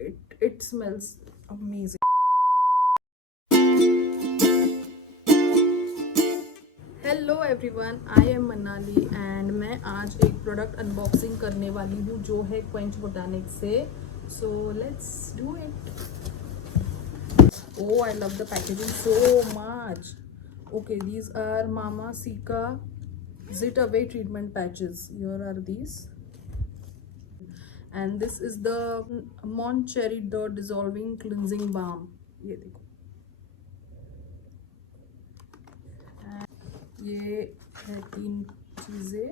it smells amazing. Hello everyone, I am Manali एंड मैं आज एक प्रोडक्ट अनबॉक्सिंग करने वाली हूँ जो है क्वेंच बोटानिक्स से. So let's do it. Oh, I love the packaging so much. Okay, these are Mama Sika Zit Away treatment patches. Here are these. And this is the Mont Cherry Dirt Dissolving Cleansing Balm. ये देखो. ये है 3 चीज़ें.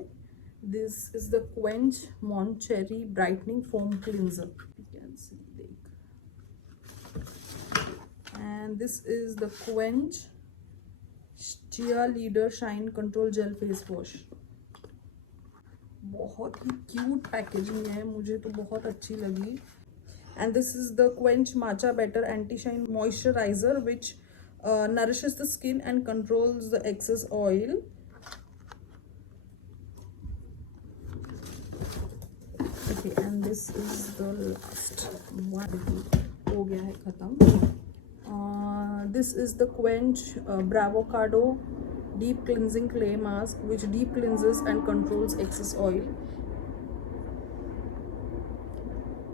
This is the Quench Mont Cherry Brightening Foam Cleanser. You can see. And this is the Quench Cheerleader Shine Control Gel Face Wash. बहुत ही cute packaging है, मुझे तो बहुत अच्छी लगी. And this is the Quench Matcha Better Anti-Shine Moisturizer which nourishes the skin and controls the excess oil. Okay, and this is the last one. हो गया है खत्म. This is the Quench Bravocado Deep Cleansing Clay Mask which deep cleanses and controls excess oil.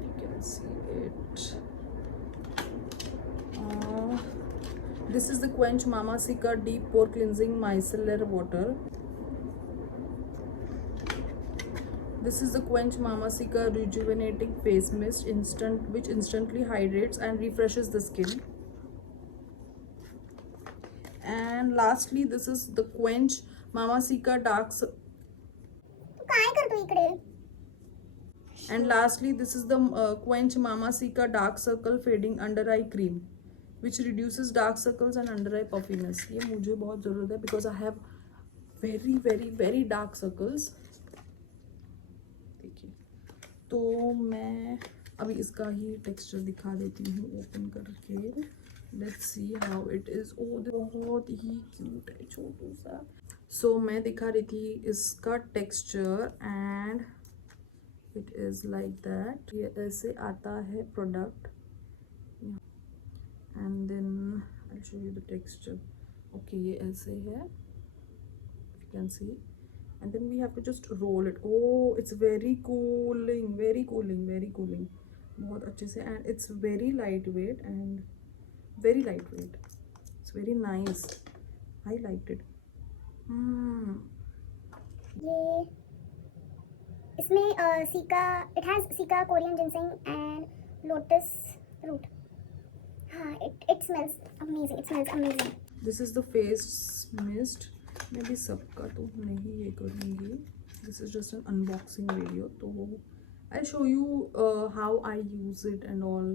You can see it. This is the Quench Mama Sika Deep Pore Cleansing Micellar Water. This is the Quench Mama Sika Rejuvenating Face Mist which instantly hydrates and refreshes the skin. And lastly, this is the Quench Mama Sika this is the Quench Mama Sika Dark Circle Fading Under Eye Cream which reduces dark circles and under eye puffiness. ये मुझे बहुत ज़रूरत है because I have very dark circles. देखिए, तो मैं अभी इसका ही टेक्सचर दिखा देती हूँ ओपन करके. Let's see how it is. Oh, बहुत ही क्यूट है, छोटू सा. So मैं दिखा रही थी इसका texture and it is like that. ये ऐसे आता है product and then I show you the texture. Okay, ये ऐसे है, you can see. And then we have to just roll it. Oh, it's very cooling बहुत अच्छे से. And it's very light weight and very lightweight. It's very nice. I liked it. ये इसमें caeca, it has caeca, Korean ginseng and lotus root. हाँ, it smells amazing. This is the face mist. मैं भी सबका तो नहीं ये करूँगी. This is just an unboxing video. तो I'll show you how I use it and all.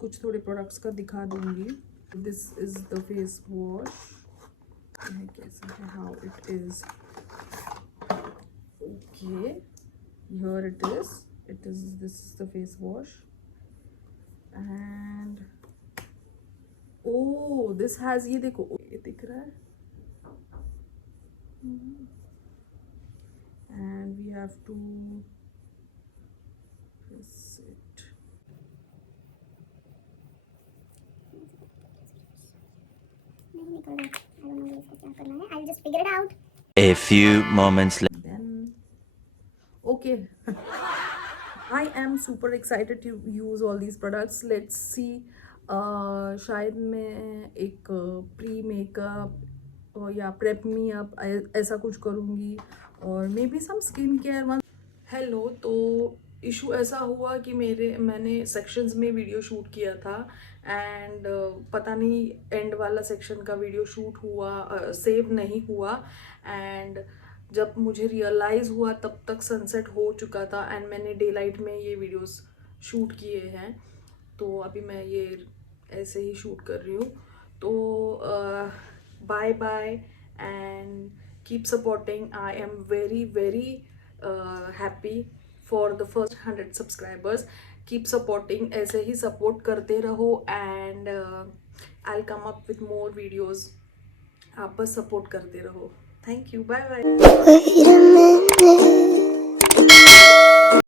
कुछ थोड़े प्रोडक्ट्स का दिखा दूंगी. This is the face wash. कैसा है, how it is. Okay, here it is this is the face wash and oh this has, ये देखो, ये दिख रहा है. And we have to press it. I'll just figure it out. A few moments later. Then, okay. I am super excited to use all these products. Let's see. शायद मैं एक pre makeup या प्रेप मी अप ऐसा कुछ करूँगी और maybe some skin care one. Hello, तो issue ऐसा हुआ कि मैंने सेक्शंस में वीडियो शूट किया था एंड पता नहीं एंड वाला सेक्शन का वीडियो शूट हुआ, सेव नहीं हुआ. एंड जब मुझे रियलाइज़ हुआ तब तक सनसेट हो चुका था एंड मैंने डे लाइट में ये वीडियोस शूट किए हैं. तो अभी मैं ये ऐसे ही शूट कर रही हूँ. तो bye bye and keep supporting. I am very happy for the first 100 subscribers. Keep supporting, ऐसे ही सपोर्ट करते रहो and I'll come up with more videos. आप बस सपोर्ट करते रहो. Thank you. Bye bye.